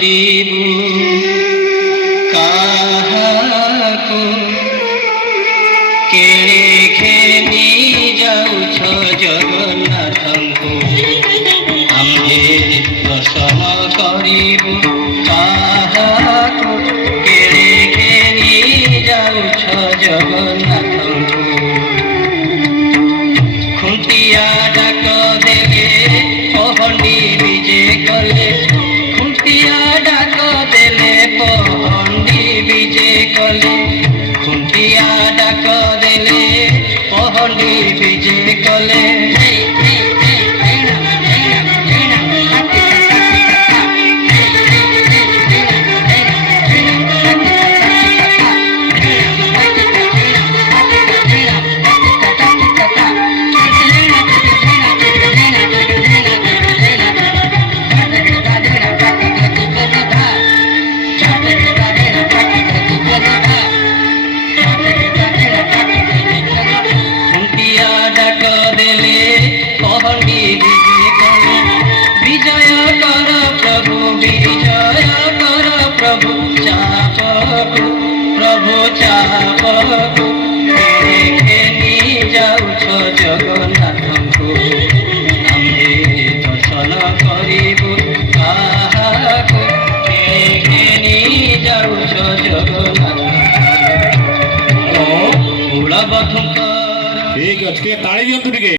କରିବୁ କାହାକୁ କେଳେ ଘେନି ଯାଉଛ ଜଗନ୍ନାଥଙ୍କୁ ଆମ୍ଭେ ଦର୍ଶନ କରିବୁ କାହାକୁ କେଳେ ଘେନି ଯାଉଛ ଜଗନ୍ନାଥଙ୍କୁ খুঁটিয়া ডাক দেবে পহণ্ডি বিজে কলে খুঁটিয়া ডাক দেলে পহণ্ডি বিজে কলে খুঁটিয়া ডাক দেলে পহণ্ডি বিজে কলে বিজয় কর প্রভু বিজয় কর প্রভু চাপকু প্রভু চাপকু ঘেনি যাউছ জগন্নাথଙ୍କୁ আম্ভে দর্শন করিবু কাহাকু ঘেনি যাউছ জগন্নাথଙ୍କୁ। ঠিক আছে, তাଳି দিଅନ୍ତୁ ଟିକେ।